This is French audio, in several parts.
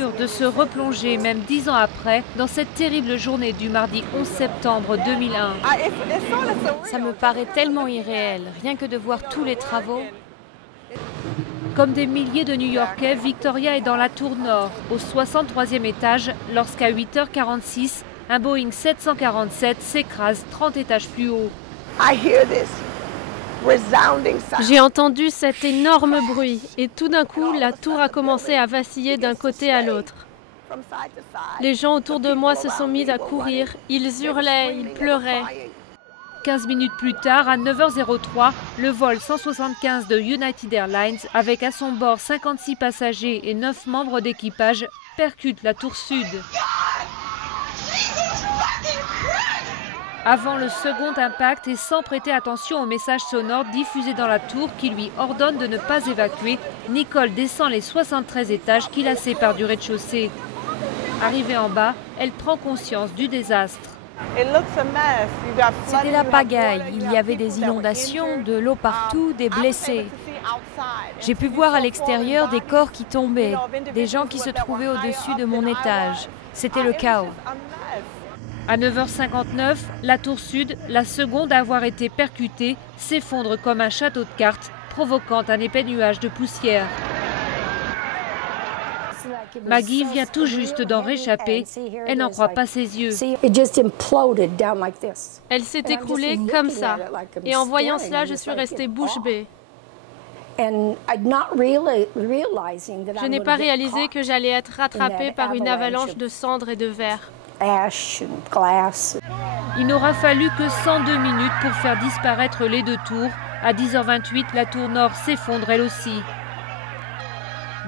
dur de se replonger, même 10 ans après, dans cette terrible journée du mardi 11 septembre 2001. Ça me paraît tellement irréel, rien que de voir tous les travaux. Comme des milliers de New-Yorkais, Victoria est dans la tour nord, au 63e étage, lorsqu'à 8h46, un Boeing 747 s'écrase 30 étages plus haut. J'ai entendu cet énorme bruit et tout d'un coup, la tour a commencé à vaciller d'un côté à l'autre. Les gens autour de moi se sont mis à courir, ils hurlaient, ils pleuraient. 15 minutes plus tard, à 9h03, le vol 175 de United Airlines, avec à son bord 56 passagers et 9 membres d'équipage, percute la tour sud. Avant le second impact et sans prêter attention au message sonore diffusé dans la tour qui lui ordonne de ne pas évacuer, Nicole descend les 73 étages qui la séparent du rez-de-chaussée. Arrivée en bas, elle prend conscience du désastre. C'était la pagaille, il y avait des inondations, de l'eau partout, des blessés. J'ai pu voir à l'extérieur des corps qui tombaient, des gens qui se trouvaient au-dessus de mon étage. C'était le chaos. À 9h59, la tour sud, la seconde à avoir été percutée, s'effondre comme un château de cartes, provoquant un épais nuage de poussière. Maggie vient tout juste d'en réchapper. Elle n'en croit pas ses yeux. Elle s'est écroulée comme ça. Et en voyant cela, je suis restée bouche bée. Je n'ai pas réalisé que j'allais être rattrapée par une avalanche de cendres et de verre. Il n'aura fallu que 102 minutes pour faire disparaître les deux tours. À 10h28, la tour nord s'effondre elle aussi.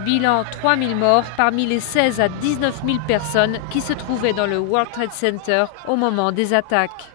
Bilan 3000 morts parmi les 16 à 19 000 personnes qui se trouvaient dans le World Trade Center au moment des attaques.